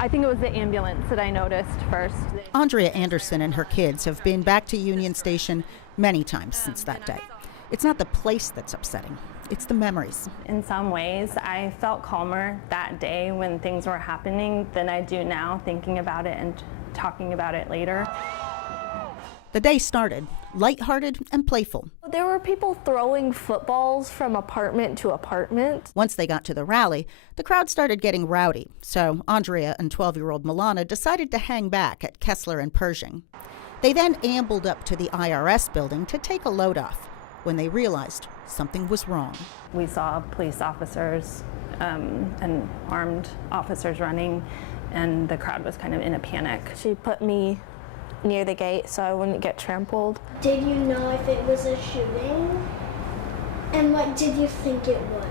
I think it was the ambulance that I noticed first. Aundrea Anderson and her kids have been back to Union Station many times since that day. It's not the place that's upsetting, it's the memories. In some ways, I felt calmer that day when things were happening than I do now, thinking about it and talking about it later. The day started lighthearted and playful. There were people throwing footballs from apartment to apartment. Once they got to the rally, the crowd started getting rowdy, so Aundrea and 12-year-old Milana decided to hang back at Kessler and Pershing. They then ambled up to the IRS building to take a load off when they realized something was wrong. We saw police officers and armed officers running, and the crowd was kind of in a panic. She put me near the gate so I wouldn't get trampled. Did you know if it was a shooting? And what did you think it was?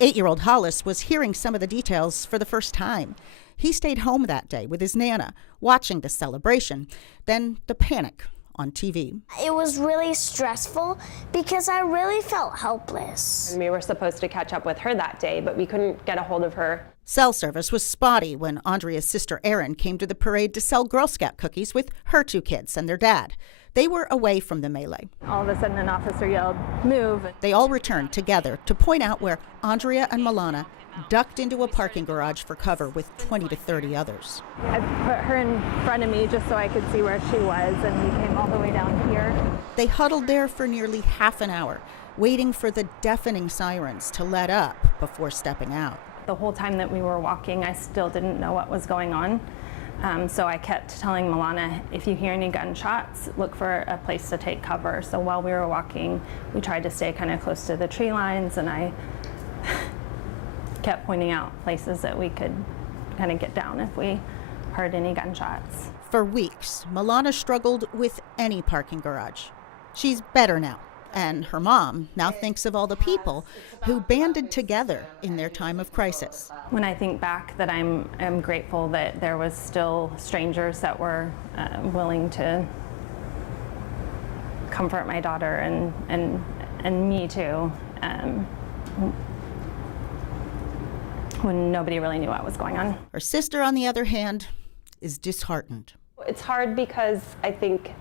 8-year-old Hollis was hearing some of the details for the first time. He stayed home that day with his Nana, watching the celebration, then the panic on TV. It was really stressful because I really felt helpless. And we were supposed to catch up with her that day, but we couldn't get a hold of her. Cell service was spotty when Aundrea's sister Erin came to the parade to sell Girl Scout cookies with her 2 kids and their dad. They were away from the melee. All of a sudden, an officer yelled, "Move!" They all returned together to point out where Aundrea and Milana ducked into a parking garage for cover with 20 to 30 others. I put her in front of me just so I could see where she was, and we came all the way down here. They huddled there for nearly half an hour, waiting for the deafening sirens to let up before stepping out. The whole time that we were walking, I still didn't know what was going on. So I kept telling Milana, if you hear any gunshots, look for a place to take cover. So while we were walking, we tried to stay kind of close to the tree lines, and I kept pointing out places that we could kind of get down if we heard any gunshots. For weeks, Milana struggled with any parking garage. She's better now, and her mom now thinks of all the people who banded together in their time of crisis. When I think back, that I'm grateful that there was still strangers that were willing to comfort my daughter and me too, when nobody really knew what was going on. Her sister, on the other hand, is disheartened. It's hard because I think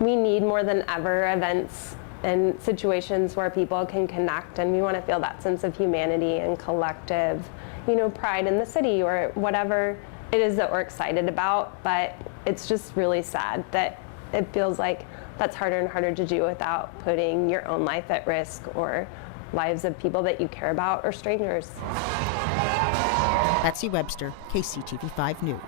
we need more than ever events and situations where people can connect, and we want to feel that sense of humanity and collective, pride in the city or whatever it is that we're excited about. But it's just really sad that it feels like that's harder and harder to do without putting your own life at risk or lives of people that you care about or strangers. Patsy Webster, KCTV 5 News.